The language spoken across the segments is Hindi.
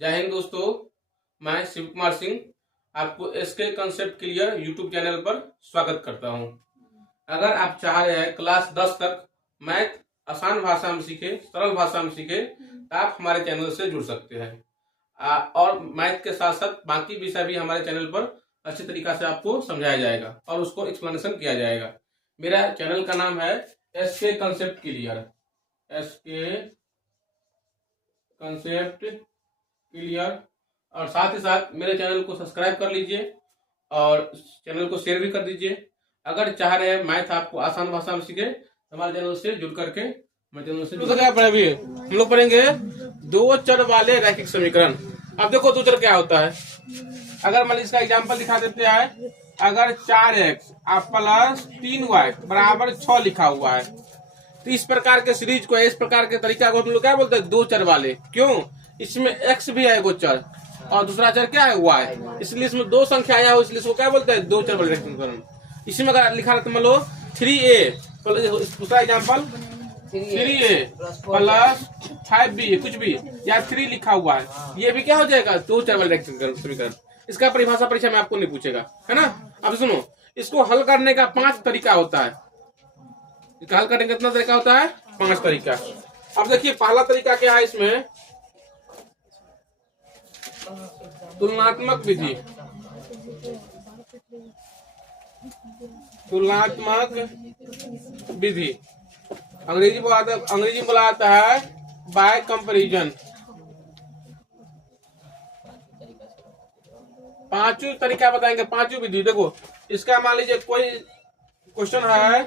जय हिंद दोस्तों, मैं शिव कुमार सिंह आपको SK concept clear YouTube channel पर स्वागत करता हूं। अगर आप चाह रहे हैं क्लास 10 तक मैथ आसान भाषा में सीखे, सरल भाषा में सीखे, तो आप हमारे चैनल से जुड़ सकते हैं। और मैथ के साथ साथ बाकी विषय भी हमारे चैनल पर अच्छी तरीका से आपको समझाया जाएगा और उसको एक्सप्लेनेशन किया जाएगा। मेरा चैनल का नाम है SK concept clear, SK concept clear. और साथ ही साथ मेरे चैनल को सब्सक्राइब कर लीजिए और चैनल को शेयर भी कर दीजिए। अगर चाह रहे हैं मैथ आपको आसान भाषा में सीखे, हमारे चैनल से जुड़ करके हमारे चैनल से क्या पढ़े हम लोग पढ़ेंगे दो चर वाले रैखिक समीकरण। अब देखो दो चर क्या होता है। अगर मान इसका एग्जाम्पल दिखा देते हैं। अगर 4x प्लस 3y बराबर 6 लिखा हुआ है, तो इस प्रकार के सीरीज को, इस प्रकार के तरीका को हम लोग क्या बोलते हैं, दो चर वाले। क्यों? इसमें x भी है एगो चर और दूसरा चर क्या है y, इसलिए इसमें दो संख्या आया हो, इसलिए इसको क्या बोलते हैं, दो चर वाले समीकरण। इसमें अगर लिखा रहता मान लो 3a, दूसरा एग्जाम्पल 3a प्लस 5b, कुछ भी या 3 लिखा हुआ है, ये भी क्या हो जाएगा, दो चर वाले समीकरण। इसका परिभाषा परीक्षा में आपको नहीं पूछेगा, है ना। अब सुनो, इसको हल करने का 5 तरीका होता है। इसका हल करने का कितना तरीका होता है, 5 तरीका। अब देखिए पहला तरीका क्या है, इसमें तुलनात्मक विधि। तुलनात्मक विधि अंग्रेजी में बोला जाता है बाय कंपैरिजन। 5 तरीका बताएंगे, 5 विधि। देखो इसका मान लीजिए कोई क्वेश्चन है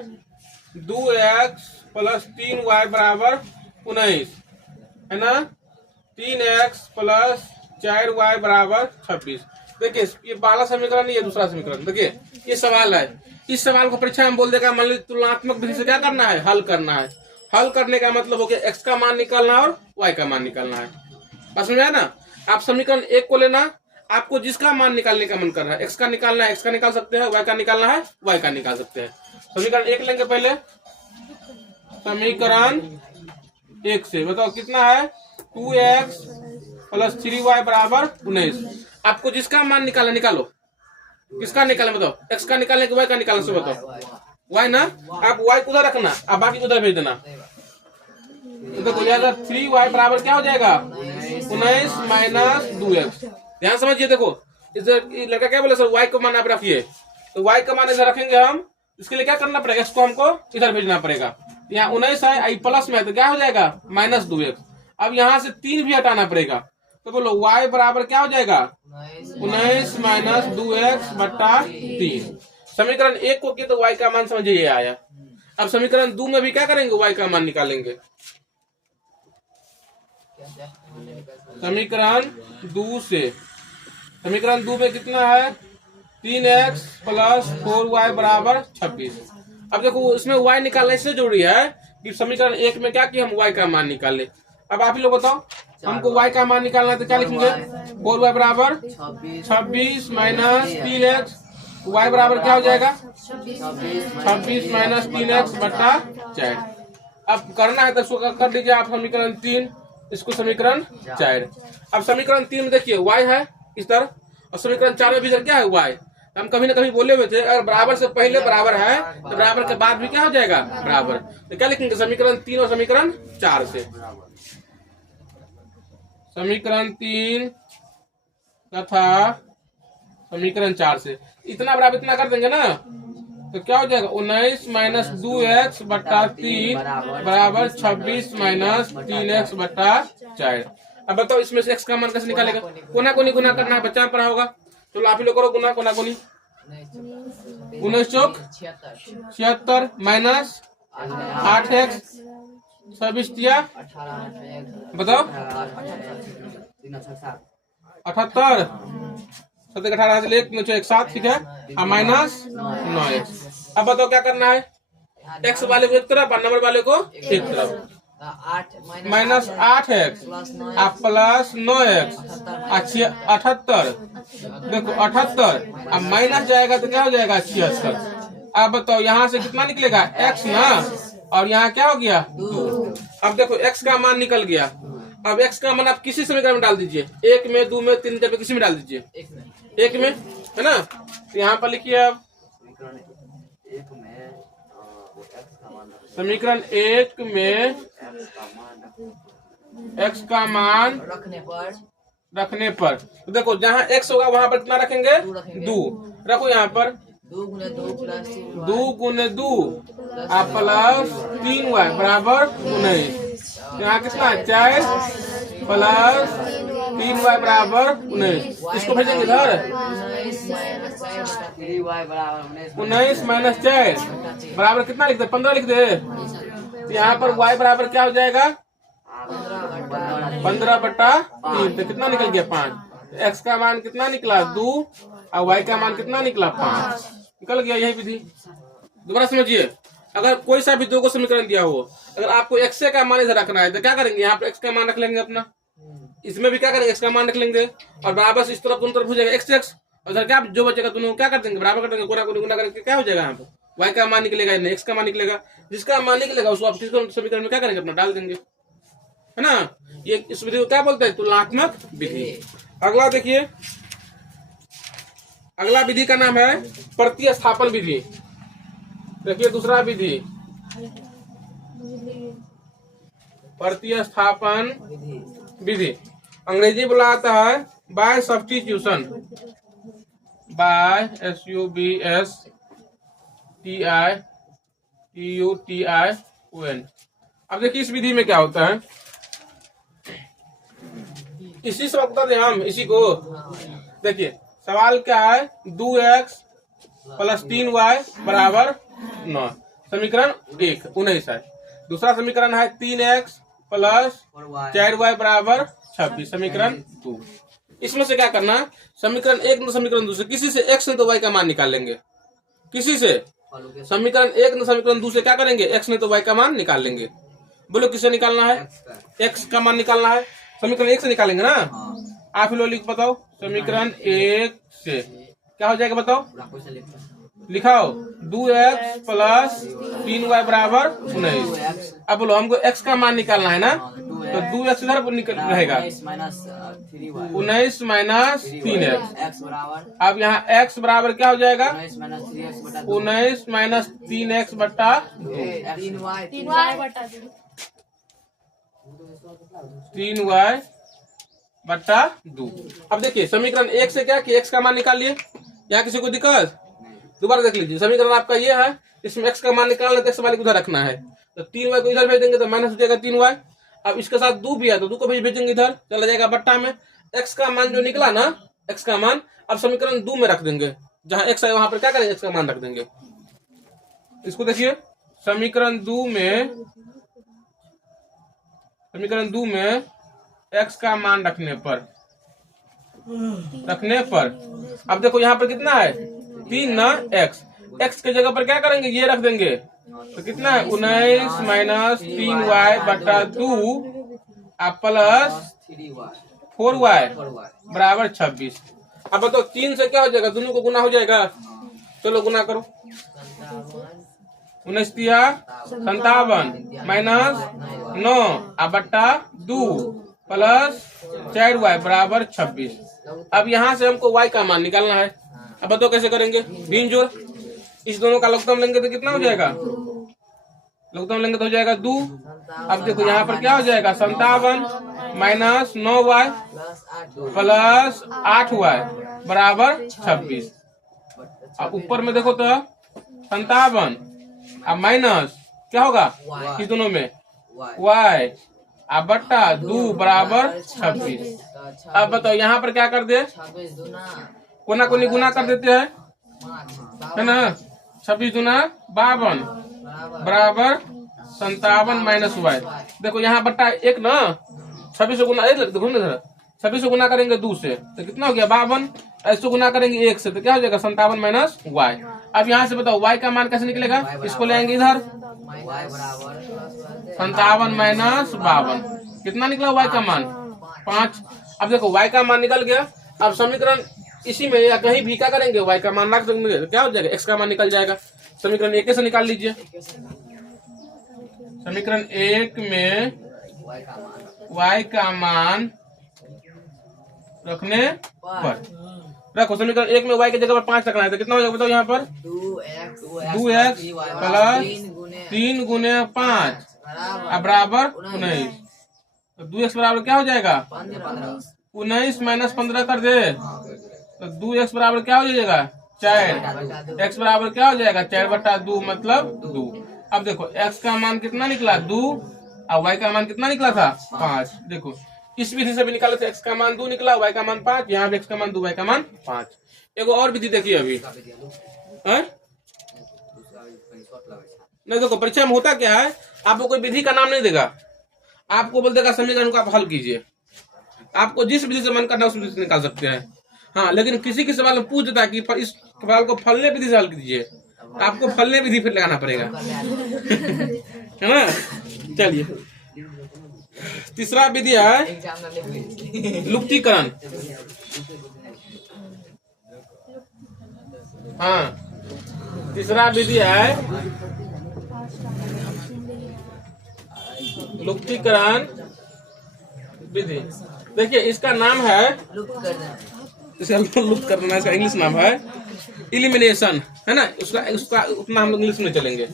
2x प्लस 3y बराबर 19, है ना। 3x प्लस 4y बराबर 26। देखिए ये पहला समीकरण, ये दूसरा समीकरण। देखिए ये सवाल है, इस सवाल को परीक्षा में बोल देगा मान लीजिए तुलनात्मक विधि से क्या करना है, हल करना है। हल करने का मतलब हो गया x का मान निकालना और y का मान निकालना है। बात समझ आया ना। आप समीकरण 1 को लेना, आपको जिसका मान निकालने का मन कर रहा है, x का निकालना है x का निकाल सकते हैं, y का निकालना है y का निकाल सकते हैं। समीकरण 1 लेंगे पहले। समीकरण 1 से बताओ कितना है, 2x प्लस 3y बराबर 19। आपको जिसका मान निकालना निकालो। किसका निकालना बताओ, x का निकालने के y का निकालने से बताओ। y ना, आप y उधर रखना, आप बाकी उधर भेज देना। देखो अगर 3y बराबर क्या हो जाएगा, 19 माइनस 2x। ध्यान समझिए, देखो इस लड़का क्या बोले सर, y का मान आप रखिए, तो y का मान इधर रखेंगे हम। इसके लिए क्या करना पड़ेगा, x को हमको इधर भेजना पड़ेगा। यहाँ 19 है, आई प्लस में, तो क्या हो जाएगा माइनस 2x। अब यहाँ से 3 भी हटाना पड़ेगा, तो बोलो y बराबर क्या हो जाएगा, 19 माइनस 2x बटा 3। समीकरण 1 को किया तो y का मान समझिए ये आया। अब समीकरण 2 में भी क्या करेंगे, y का मान निकालेंगे। समीकरण 2 से, समीकरण 2 में कितना है, 3x प्लस 4y बराबर 26। अब देखो इसमें y निकालने से जरूरी है कि समीकरण 1 में क्या कि हम y का मान निकाले। अब आप ही लोग बताओ, हमको y का मान निकालना है तो क्या लिखेंगे, 4y बराबर 26 माइनस 3x, y बराबर क्या हो जाएगा, 26 माइनस 3x बटा 4। अब करना है तो इसको कर लीजिए आप समीकरण 3, इसको समीकरण 4। अब समीकरण 3 में देखिए y है इस तरह, और समीकरण 4 में भी इधर क्या है y। हम कभी ना कभी बोले हुए थे, अगर बराबर से पहले बराबर है तो बराबर के बाद भी क्या हो जाएगा, बराबर। तो क्या लिखेंगे, समीकरण 3 और समीकरण 4 से। समीकरण 3 तथा समीकरण 4 से इतना बराबर इतना कर देंगे ना, तो क्या हो जाएगा, 19 माइनस 2x बटा 3 बराबर 26 माइनस 3x बटा 4। अब बताओ इसमें से x का मान कैसे निकालेगा, कोना कोनी गुना करना है, बच्चा पढ़ा होगा। चलो आप ही लोग करो गुना, कोना कोनी। 19 चौक 76 माइनस 8x 26 दिया, बताओ 78, 18 से 1 7, ठीक है, माइनस 9x। अब बताओ क्या करना है, x वाले को एक तरफ और नंबर वाले को एक तरफ। Minus 8x plus 9x 78। देखो 78 अब माइनस जाएगा तो क्या हो जाएगा, 76। अब बताओ यहाँ से कितना निकलेगा, x ना, और यहाँ क्या हो गया 2। अब देखो x का मान निकल गया। अब x का मान आप किसी समीकरण में डाल दीजिए, 1 में, 2 में, 3 में, किसी में डाल दीजिए, 1 में, है ना। तो यहाँ पर लिखिए आप समीकरण 1 में x का मान रखने पर तो देखो जहाँ x होगा वहां पर कितना रखेंगे, 2 रखो। यहाँ पर 2 गुने 2 प्लस 3y बराबर 19। यहाँ कितना 4 प्लस 3y बराबर 19। इसको भेजेंगे इधर, 19 माइनस 4 बराबर कितना लिखते, 15 लिख दे। तो यहाँ पर y बराबर क्या हो जाएगा, 15/3। तो कितना निकल गया 5। x का मान कितना निकला 2 और y का मान कितना निकला 5, निकल गया। यही विधि दोबारा समझिए। अगर कोई सा भी दो को समीकरण दिया हो, अगर आपको x का मान इधर रखना है तो क्या करेंगे, यहाँ पर x का मान रख लेंगे अपना, इसमें भी क्या करेंगे x का मान रख लेंगे और बराबर से इस तरफ दोनों तरफ हो जाएगा x और इधर क्या जो बचेगा दोनों क्या कर देंगे, बराबर कर देंगे, गुना करके क्या हो जाएगा, यहाँ पर y का मान निकलेगा, x का मान निकलेगा। जिसका मान निकलेगा उसको आप समीकरण में क्या करेंगे, अपना डाल देंगे, है ना। ये इस विधि को क्या बोलते हैं, तुलनात्मक विधि। अगला देखिए, अगला विधि का नाम है प्रतिस्थापन विधि। देखिए दूसरा विधि प्रतिस्थापन विधि, अंग्रेजी बोला जाता है बाय सब्स्टिट्यूशन, बाय SUBSTITUTION। अब देखिए इस विधि में क्या होता है, इसी से बता दें हम इसी को। देखिए सवाल क्या है, 2x प्लस 3y बराबर 9, समीकरण 1 19 है। दूसरा समीकरण है 3x प्लस 4y बराबर 26, समीकरण 2। इसमें से क्या करना, समीकरण 1 न समीकरण 2 से किसी से x ने तो y का मान निकाल लेंगे, किसी से समीकरण 1 न समीकरण 2 से क्या करेंगे, x ने तो y का मान निकाल लेंगे। बोलो किससे निकालना है, x का मान निकालना है, समीकरण 1 से निकालेंगे ना। आप लोग लिख बताओ, समीकरण 1 से क्या हो जाएगा बताओ, लिखाओ 2x प्लस 3y बराबर 19। अब बोलो हमको x का मान निकालना है ना, तो 2x इधर रहेगा, 19 माइनस 3x। अब यहाँ x बराबर क्या हो जाएगा, 19 माइनस 3x बट्टा 3y बट्टा 2। अब देखिए समीकरण 1 से क्या कि x का मान निकाल लिए, यहाँ किसी को दिक्कत, दोबारा देख लीजिए। समीकरण आपका ये है, इसमें x का मान निकालना है, x वाले को उधर रखना है, तो 3y को इधर भेज देंगे तो माइनस हो जाएगा 3y। अब इसके साथ 2 भी है तो 2 को भेजेंगे इधर, चला जाएगा बट्टा में। x का मान जो निकला ना, x का मान अब समीकरण 2 में रख देंगे, जहां x है वहां पर क्या करेंगे, x का मान रख देंगे। इसको देखिए समीकरण 2 में x का मान रखने पर अब देखो यहाँ पर कितना है 3 ना, x के जगह पर क्या करेंगे, ये रख देंगे, तो कितना है 19 माइनस 3y बट्टा 2 प्लस 4y बराबर 26। अब बताओ 3 से क्या हो जाएगा, दोनों को गुना हो जाएगा, चलो गुना करो, 19 57 माइनस 9 बट्टा 2 प्लस 4y बराबर 26। अब यहाँ से हमको y का मान निकालना है। अब बताओ कैसे करेंगे, भिन्न जोड़, इस दोनों का लघुत्तम लेंगे तो कितना हो जाएगा, लघुत्तम लेंगे तो हो जाएगा 2। अब देखो यहाँ पर क्या हो जाएगा 57 माइनस 9y प्लस 8y बराबर 26। अब ऊपर में देखो तो 57, अब माइनस क्या होगा इस दोनों में y, अब बट्टा 2 बराबर 26। अब बताओ यहाँ पर क्या कर दे, कोना कोनी गुना कर देते हैं, है ना। 26 दूना 52 बराबर 57 माइनस y। देखो यहाँ बट्टा 1 ना, 26 गुना 26 गुना करेंगे 2 से तो कितना हो गया 52, ऐसे गुना करेंगे 1 से तो क्या हो जाएगा 57 माइनस y। अब यहाँ से बताओ y का मान कैसे निकलेगा, इसको ले आएंगे इधर, 57 माइनस 52, कितना निकला y का मान 5। अब देखो y का मान निकल गया। अब समीकरण इसी में या कहीं भी क्या करेंगे, y का मान रख देंगे तो क्या हो जाएगा, x का मान निकल जाएगा। समीकरण 1 से निकाल लीजिए, समीकरण 1 में y का मान रखने पर। रखो समीकरण 1 में y की जगह पर 5 रखना है तो कितना हो जाएगा बताओ यहाँ पर 2x प्लस 3 गुने 5 बराबर 19। तो 2x बराबर क्या हो जाएगा 19 माइनस 15 कर दे तो 2x बराबर क्या हो जाएगा 4। x बराबर क्या हो जाएगा 4/2 मतलब 2। अब देखो x का मान कितना निकला 2 और y का मान कितना निकला था 5। देखो इस विधि से भी निकाले तो x का मान 2 निकला, y का मान 5, यहाँ पे x का मान 2 y का मान 5। एगो और विधि देखिए अभी नहीं। देखो परीक्षा में होता क्या है, आपको कोई विधि का नाम नहीं देगा, आपको बोल देगा समीकरण को आप हल कीजिए। आपको जिस विधि से मन करना उस विधि से निकाल सकते हैं। हाँ, लेकिन किसी के सवाल में पूछ देता है कि इस सवाल को फलने विधि से हल कीजिए, आपको फलने विधि फिर लगाना पड़ेगा है ना। चलिए तीसरा विधि है लुप्तीकरण। हाँ, तीसरा विधि है लुप्तीकरण विधि। देखिए इसका नाम है लुप्त करना, इसका इंग्लिश नाम है इलिमिनेशन, है ना। उसका उतना हम लोग इंग्लिश में चलेंगे।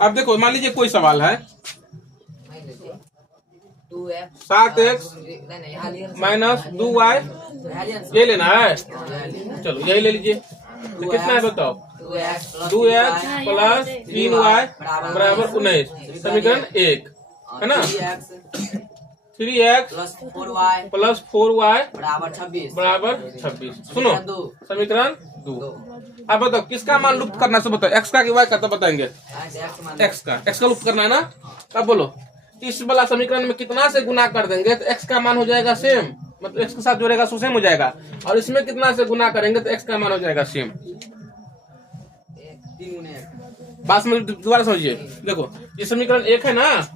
अब देखो मान लीजिए कोई सवाल है 7x माइनस 2y, ये लेना है। चलो यही ले लीजिए। तो कितना है बताओ 2x प्लस 3y बराबर 19। समीकरण 1 है ना। 3x प्लस 4y बराबर 26। सुनो समीकरण 2। अब बताओ किसका मान लुप्त करना है, बताओ x का कि y का, तो बताएंगे x का लुप्त करना है ना। अब बोलो इस वाला समीकरण में कितना से गुना कर देंगे तो x का मान हो जाएगा सेम, मतलब x के साथ जोड़ेगा तो सेम हो जाएगा। और इसमें कितना से गुना करेंगे तो x का मान हो जाएगा सेम। बात में दोबारा समझिए। देखो ये समीकरण 1 है ना,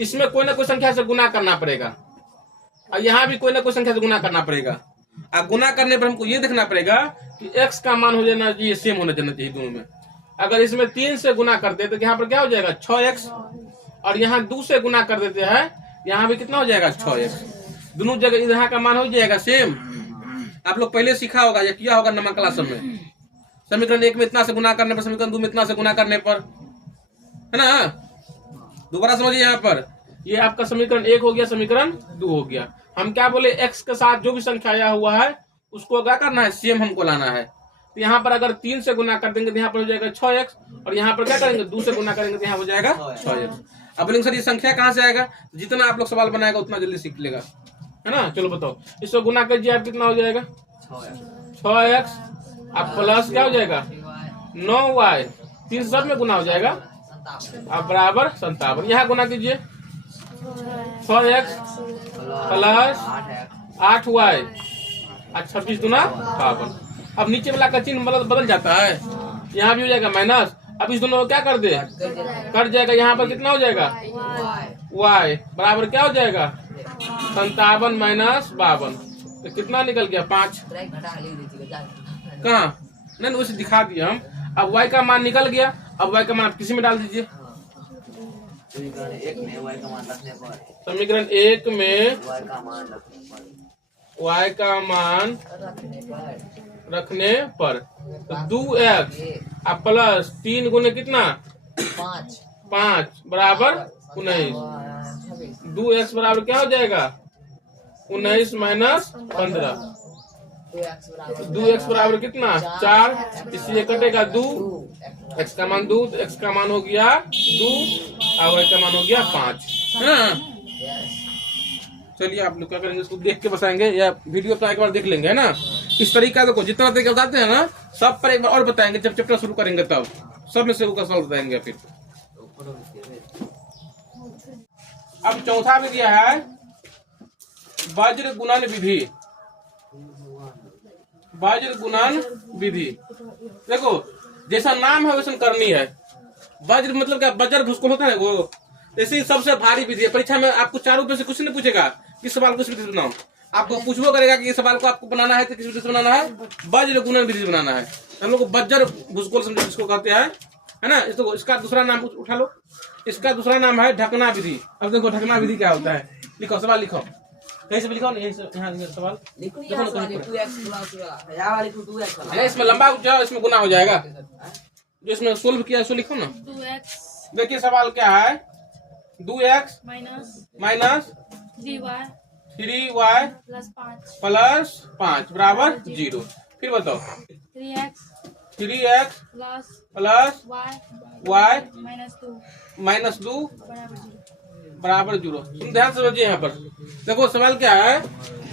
इसमें कोई ना कोई संख्या से गुना करना पड़ेगा और यहाँ भी कोई ना कोई संख्या से गुना करना पड़ेगा। और गुना करने पर हमको ये देखना पड़ेगा कि x का मान हो जाना चाहिए सेम होना चाहिए दोनों में। अगर इसमें 3 से गुना करते तो यहाँ पर क्या हो जाएगा 6x, और यहाँ 2 से गुना कर देते हैं यहाँ भी कितना हो जाएगा 6x। दोनों जगह यहाँ का मान हो जाएगा सेम। आप लोग पहले सीखा होगा या किया होगा नमक क्लास में, समीकरण 1 में इतना से गुना करने पर, समीकरण 2 में इतना से गुना करने पर, है ना। दोबारा समझिए, यहाँ पर ये आपका समीकरण 1 हो गया, समीकरण 2 हो गया। हम क्या बोले x के साथ जो भी संख्या आया हुआ है उसको क्या करना है सेम हमको लाना है। तो यहाँ पर अगर 3 से गुना कर देंगे तो यहाँ पर हो जाएगा 6x, और यहाँ पर क्या करेंगे 2 से गुना करेंगे तो यहाँ हो जाएगा 6x। अब बोलेंगे सर ये संख्या कहाँ से आएगा, जितना आप लोग सवाल बनाएगा उतना जल्दी सीख लेगा, है ना। चलो बताओ इसको गुना कीजिए, आप कितना हो जाएगा 6x, अब प्लस क्या हो जाएगा 9y, 3 सब में गुना हो जाएगा अब बराबर 57। यहाँ गुना कीजिए 6x प्लस 8y 26 गुना 52। अब नीचे वाला का चिन्ह बदल जाता है, यहाँ भी हो जाएगा माइनस। अब इस दोनों को क्या कर दे कट जाएगा, यहाँ पर कितना हो जाएगा y बराबर क्या हो जाएगा 57 माइनस 52। तो कितना निकल गया 5। कहाँ नहीं उसे दिखा दिया हम। अब y का मान निकल गया, अब y का मान किसी में डाल दीजिए। समीकरण 1 में y का मान रखने पर तो 2x अब प्लस 3 गुने कितना 5 बराबर 19। 2x बराबर क्या हो जाएगा 19 माइनस 15। 2x बराबर कितना 4, इसलिए कटेगा 2, x का मान 2 तो x का मान हो गया 2 और y का मान हो गया 5। हाँ चलिए आप लोग क्या करेंगे इसको देख के बताएंगे या वीडियो तो एक बार देख लेंगे, है ना। इस तरीका देखो जितना तरीका बताते हैं ना सब पर एक बार और बताएंगे, जब चैप्टर शुरू करेंगे तब सब में से वो का सवाल बताएंगे। फिर अब चौथा विधि है वज्र गुणन विधि। वज्र गुणन विधि देखो जैसा नाम है वैसा करनी है। वज्र मतलब क्या वज्र भूस्कोल होता है वो, ऐसी सबसे भारी विधि है। परीक्षा में आपको चारों पे से कुछ नहीं पूछेगा किस सवाल को किस विधि से बनाओ, आपको पूछबो करेगा कि ये सवाल को आपको बनाना है तो किस विधि से बनाना है, वज्र गुणन विधि से बनाना है। हम लोग वज्र भूस्कोल समझो इसको कहते हैं, है ना। इसको इसका दूसरा नाम उठा लो, इसका दूसरा नाम है ढकना विधि। अब देखो ढकना विधि क्या होता है। लिखो सवाल लिखो, कहीं से भी लिखो, नहीं यहाँ सवाल लिखो लिखो ना, कहीं 2x प्लस या वाली 2x है। इसमें लंबा जाओ, इसमें गुना हो जाएगा। जो इसमें सोल्व किया सो लिखो ना। 2x देखिए सवाल क्या है, 2x माइनस 3y प्लस 5 बराबर 0। फिर बताओ 3x प्लस y माइनस 2 बराबर 0। तुम ध्यान से समझिए, यहाँ पर देखो सवाल क्या है,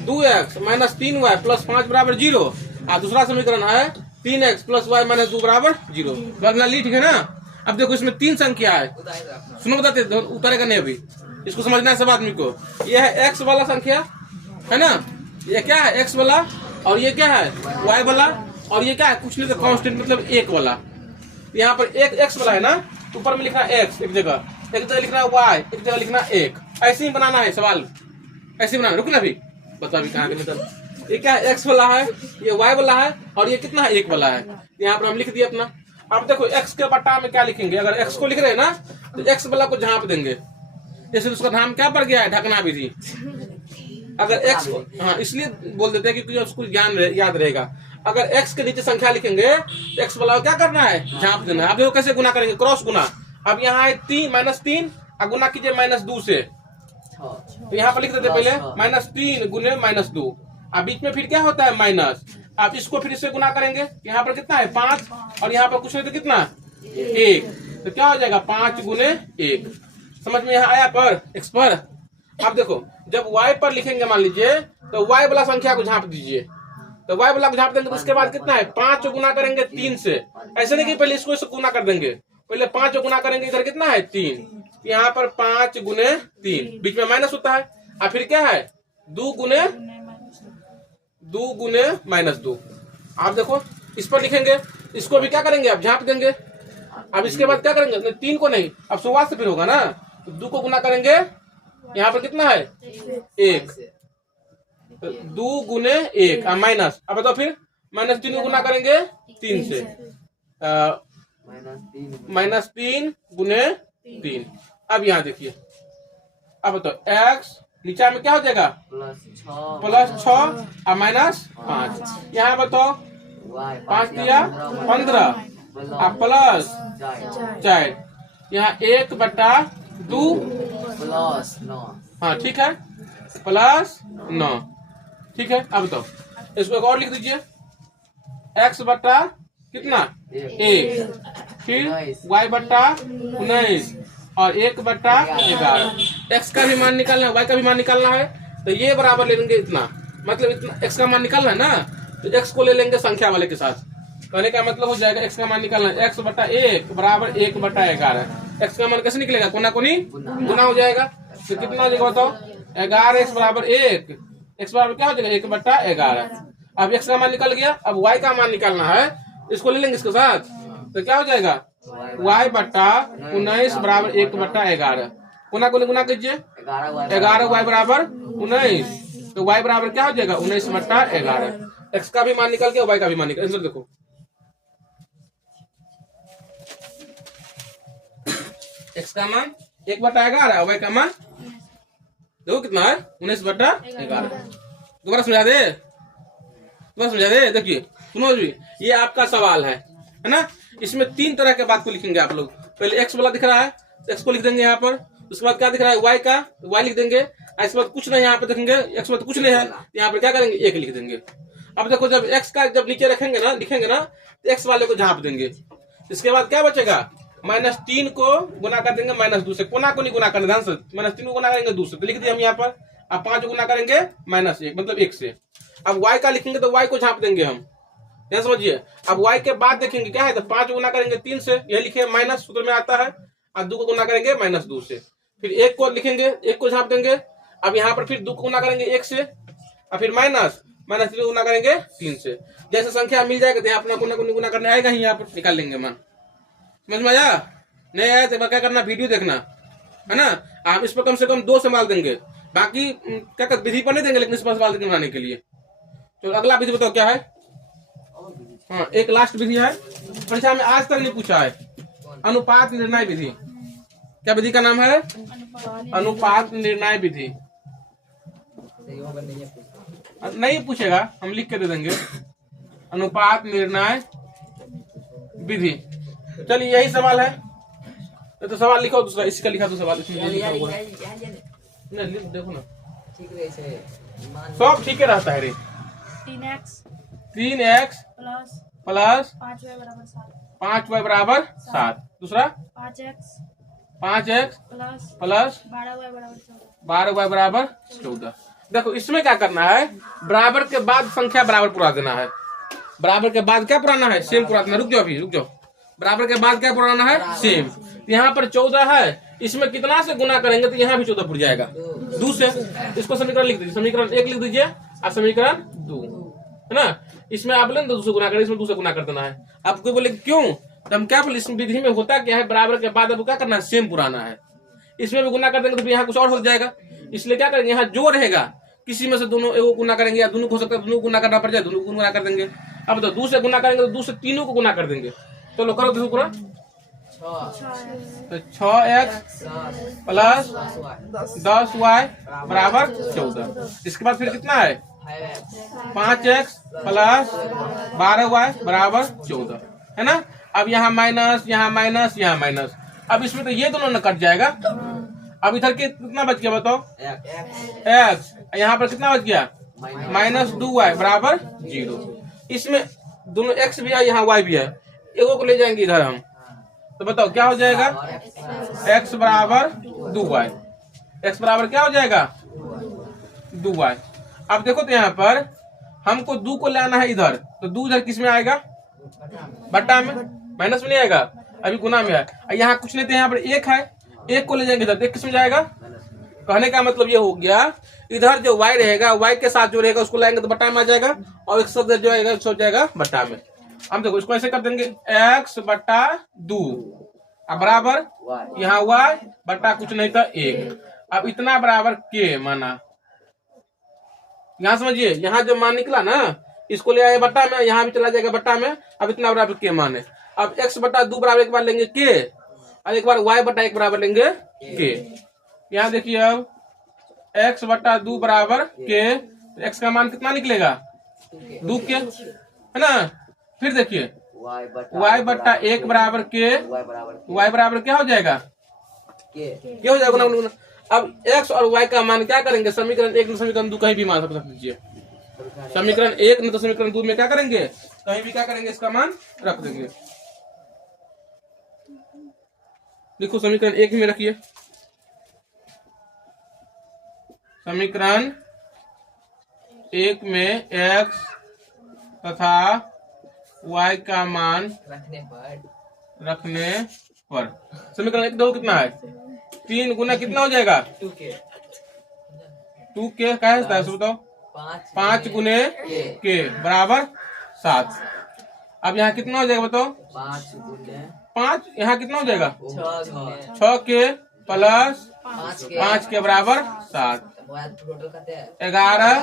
2x माइनस 3y प्लस 5 बराबर 0, और दूसरा समीकरण है 3x प्लस y माइनस 2 बराबर 0। बर्नली ठीक है ना। अब देखो इसमें 3 संख्या है, सुनो बताते उतारेगा नहीं अभी, इसको समझना है सब आदमी को। ये है x वाला संख्या है ना, ये क्या है x वाला, और ये क्या है y वाला, और ये क्या है कुछ नहीं तो कांस्टेंट मतलब 1 वाला। यहाँ पर एक x वाला है ना, ऊपर में लिखना है x एक जगह, एक जगह लिखना है y, एक जगह लिखना है 1। ऐसे ही बनाना है सवाल, ऐसे ही बनाना। रुकना अभी, बता अभी कहाँ मतलब ये क्या है x वाला है, ये y वाला है, और ये कितना है 1 वाला है। यहाँ पर हम लिख दिए अपना। अब देखो x के बट्टा में क्या लिखेंगे, अगर x को लिख रहे हैं ना तो x वाला को झाँप देंगे, जैसे उसका नाम क्या पड़ गया है, ढकना विधि। अगर x को, हाँ इसलिए बोल देते हैं क्योंकि उसको ज्ञान याद रहेगा। अगर x के नीचे संख्या लिखेंगे तो x वाला क्या करना है, झाँप देना है। अब देखो कैसे गुना करेंगे, क्रॉस गुना। अब यहाँ है 3 माइनस 3 और गुना कीजिए माइनस 2 से, तो यहाँ पर लिख देते पहले माइनस 3 गुने माइनस 2। अब बीच में फिर क्या होता है माइनस। अब इसको फिर इससे गुना करेंगे, यहाँ पर कितना है 5, और यहाँ पर कुछ नहीं तो कितना 1, तो क्या हो जाएगा 5 गुने 1। समझ में यहाँ आया पर x पर। अब देखो जब y पर लिखेंगे मान लीजिए तो y वाला संख्या को झाँप दीजिए, तो y वाला को झाँप देंगे तो उसके बाद कितना है 5 गुना करेंगे 3 से। ऐसे नहीं कि पहले इसको गुना कर देंगे, पहले 5 गुना करेंगे, इधर कितना है 3, यहाँ पर 5 गुने 3, बीच में माइनस होता है। और फिर क्या है 2 गुने माइनस 2। आप देखो इस पर लिखेंगे, इसको भी क्या करेंगे अब झाँप देंगे। अब इसके बाद क्या करेंगे 3 को नहीं, अब शुरुआत से फिर होगा ना, तो 2 को गुना करेंगे, यहाँ पर कितना है 1, 2 गुने 1 माइनस। अब बताओ फिर माइनस 3 को गुना करेंगे 3 से, माइनस 3 गुने 3। अब यहाँ देखिए, अब बताओ x नीचे में क्या हो जाएगा प्लस 6 और माइनस 5। यहाँ बताओ 5 दिया 15 और प्लस 4, यहाँ 1/2 प्लस 9। हाँ ठीक है, प्लस 9 ठीक है। अब बताओ इसको एक और लिख दीजिए, x बट्टा कितना 1, फिर y बट्टा 19 और 1/11। x का भी मान निकालना है, y का भी मान निकालना है, तो ये बराबर ले लेंगे इतना, मतलब इतना x का मान निकालना है ना, तो x को ले लेंगे संख्या वाले के साथ। कहने का मतलब हो जाएगा x का मान निकालना है, x/1 बराबर 1/11। x का मान कैसे निकलेगा, कोना कोनी गुना हो जाएगा, तो कितना हो जाएगा बताओ 11x बराबर 1, x बराबर क्या हो जाएगा 1/11। अब x का मान निकल गया, अब y का मान निकालना है, इसको ले लेंगे इसके साथ, तो क्या हो जाएगा y बट्टा 19 बराबर 1/11। गुना को गुना कीजिए, 11y बराबर 19, तो y बराबर क्या हो जाएगा 19/11। x का भी मान निकल गया, y का भी मान निकल। देखो x का मान 1/11, y का मान देखो कितना है 19/11। दोबारा समझा दे, देखिए सुनो जी, ये आपका सवाल है ना। इसमें 3 तरह के बात को लिखेंगे आप लोग। पहले x वाला दिख रहा है, x को लिख देंगे यहाँ पर। उसके बाद क्या दिख रहा है y का, y लिख देंगे। इसके बाद कुछ नहीं, यहाँ पे देखेंगे x में तो कुछ नहीं है, यहाँ पर क्या करेंगे 1 लिख देंगे। अब देखो जब x का जब नीचे लिखेंगे ना तो x वाले को झाँप देंगे। इसके बाद क्या बचेगा -3 को गुना कर देंगे -2 से, कोना को नहीं गुना करना, ध्यान से -3 को गुना करेंगे 2 से, तो लिख दिए हम यहाँ पर। अब 5 गुना करेंगे -1 मतलब 1 से। अब y का लिखेंगे तो y को झाँप देंगे हम, ध्यान समझिए। अब y के बाद देखेंगे क्या है, तो 5 गुना करेंगे 3 से, यह लिखे माइनस सूत्र में आता है, और 2 को गुना करेंगे -2 से, फिर 1 को लिखेंगे, 1 को झाँप देंगे। अब यहाँ पर फिर 2 को गुना करेंगे 1 से, और फिर -3 गुना करेंगे 3 से। जैसे संख्या मिल जाएगा तो यहाँ अपना गुना करने आएगा ही, यहाँ पर निकाल लेंगे मान। समझ में आया? नहीं आया तो क्या करना, वीडियो देखना है ना। आप इस पर कम से कम 2 सवाल देंगे, बाकी क्या कर विधि पर नहीं देंगे, लेकिन इस पर सवाल बनाने के लिए। तो अगला विधि बताओ क्या है। हाँ एक लास्ट विधि है, परीक्षा में आज तक नहीं पूछा है, अनुपात निर्णय विधि। क्या विधि का नाम है, अनुपात निर्णय विधि। नहीं पूछेगा, हम लिख के दे देंगे। अनुपात निर्णय विधि। चलिए यही सवाल है, तो सवाल लिखो दूसरा, इसका लिखा दो सवाल इसमें लिखा हुआ है। नहीं लिख देखो ना, सब ठीक रहता है रे। 3x प्लस 5y बराबर 7। दूसरा 5x प्लस 12y बराबर 14। देखो इसमें क्या करना है, बराबर के बाद संख्या बराबर पुरा देना है। बराबर के बाद क्या पुराना है, सेम पुरा देना। रुक जाओ अभी, रुक जाओ। बराबर के बाद क्या पुराना है, सेम। यहाँ पर 14 है, इसमें कितना से गुना करेंगे तो यहाँ भी 14 पुर जाएगा 2 से। इसको समीकरण लिख दीजिए, समीकरण 1 लिख दीजिए और समीकरण 2, है ना। इसमें आप बोले 2 से गुना करें, इसमें 2 से गुना कर देना है। आप कोई बोले क्यों, तो हम क्या बोले, इस विधि में होता क्या है, बराबर के बाद अब क्या करना है, सेम पुराना है। इसमें भी गुना कर देंगे तो फिर यहाँ कुछ और हो जाएगा, इसलिए क्या करेंगे, यहाँ जो रहेगा किसी में से दोनों एगो गुना करेंगे, या दोनों को हो सकता है दोनों गुना करना पड़ जाए, दोनों को गुना कर देंगे। अब तो 2 से गुना करेंगे तो 2 से तीनों को गुना कर देंगे। चलो करो दूसरा पूरा। तो 6x प्लस 10y बराबर 14। इसके बाद फिर कितना है, 5x प्लस 12y बराबर 14, है ना। अब यहाँ माइनस, यहाँ माइनस, यहाँ माइनस। अब इसमें तो ये दोनों न कट जाएगा। अब इधर कितना बच गया बताओ, x। यहाँ पर कितना बच गया, -2y बराबर 0। इसमें दोनों x भी है, यहाँ y भी है, एगो को ले जाएंगे इधर हम। तो बताओ क्या हो जाएगा, x बराबर 2y। x बराबर क्या हो जाएगा, 2y। अब देखो तो यहाँ पर हमको 2 को लाना है इधर, तो 2 इधर किस में आएगा, बट्टा में, माइनस में नहीं आएगा, अभी गुना में है। यहाँ कुछ नहीं थे, यहाँ पर 1 है, 1 को ले जाएंगे इधर, 1 किस में जाएगा। कहने का मतलब ये हो गया, इधर जो y रहेगा, y के साथ जो रहेगा उसको लाएंगे तो बट्टा में आ जाएगा, और एक शब्द जो आएगा सो जाएगा बट्टा में। हम देखो इसको ऐसे कर देंगे, x बट्टा 2 अब बराबर यहाँ y बट्टा कुछ नहीं था 1। अब इतना बराबर k माना, यहाँ समझिए, यहाँ जो मान निकला ना इसको ले आए बट्टा में, यहाँ भी चला जाएगा बट्टा में। अब इतना बराबर k माने, अब x बट्टा 2 बराबर एक बार लेंगे k, और एक बार y बट्टा 1 बराबर लेंगे k। यहाँ देखिए अब x बट्टा 2 बराबर k, x का मान कितना निकलेगा, 2k, है ना। फिर देखिए y बट्टा 1 बराबर k, y बराबर क्या हो जाएगा, क्या हो जाएगा ना। अब x और y का मान क्या करेंगे, समीकरण 1 में समीकरण 2 कहीं भी मान रख दीजिए। समीकरण 1 में तो समीकरण 2 में क्या करेंगे, कहीं भी क्या करेंगे, इसका मान रख देंगे। देखो समीकरण 1 में रखिए, समीकरण 1 में x तथा y का मान रखने पर समीकरण 1 देखो कितना है, 3 गुना कितना हो जाएगा, 2k क्या है बताओ, 5 गुने k बराबर 7। अब यहाँ कितना हो जाएगा बताओ, 5 यहाँ कितना हो जाएगा, 6k प्लस 5 के बराबर 7, 11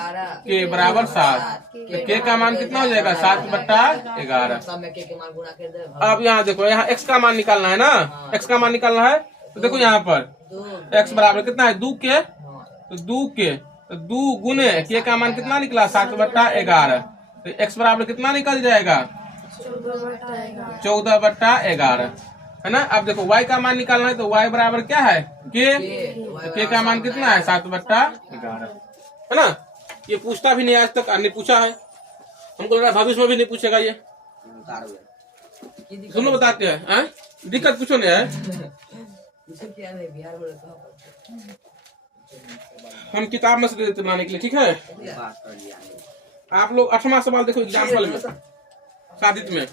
के बराबर 7। तो k का मान कितना हो जाएगा, 7 बट्टा 11। अब यहाँ देखो, यहाँ x का मान निकालना है ना, x का मान निकालना है। तो देखो यहाँ पर x बराबर कितना है, 2k, तो 2k, तो 2 गुने k का मान कितना निकला, 7 बट्टा 11। तो x बराबर कितना निकल जाएगा, 14 बट्टा 11, है ना। अब देखो y का मान निकालना है, तो y बराबर क्या है, k, तो k का मान कितना है, 7 बट्टा 11, है ना। ये पूछता भी नहीं आज तक, नहीं पूछा है, हमको लग रहा है भविष्य में भी नहीं पूछेगा ये। सुनो बताते हैं, दिक्कत कुछ नहीं है। हम किताब में से दे देते बनाने के लिए, ठीक है। आप लोग 8वां सवाल देखो एग्जाम्पल में, सादित में।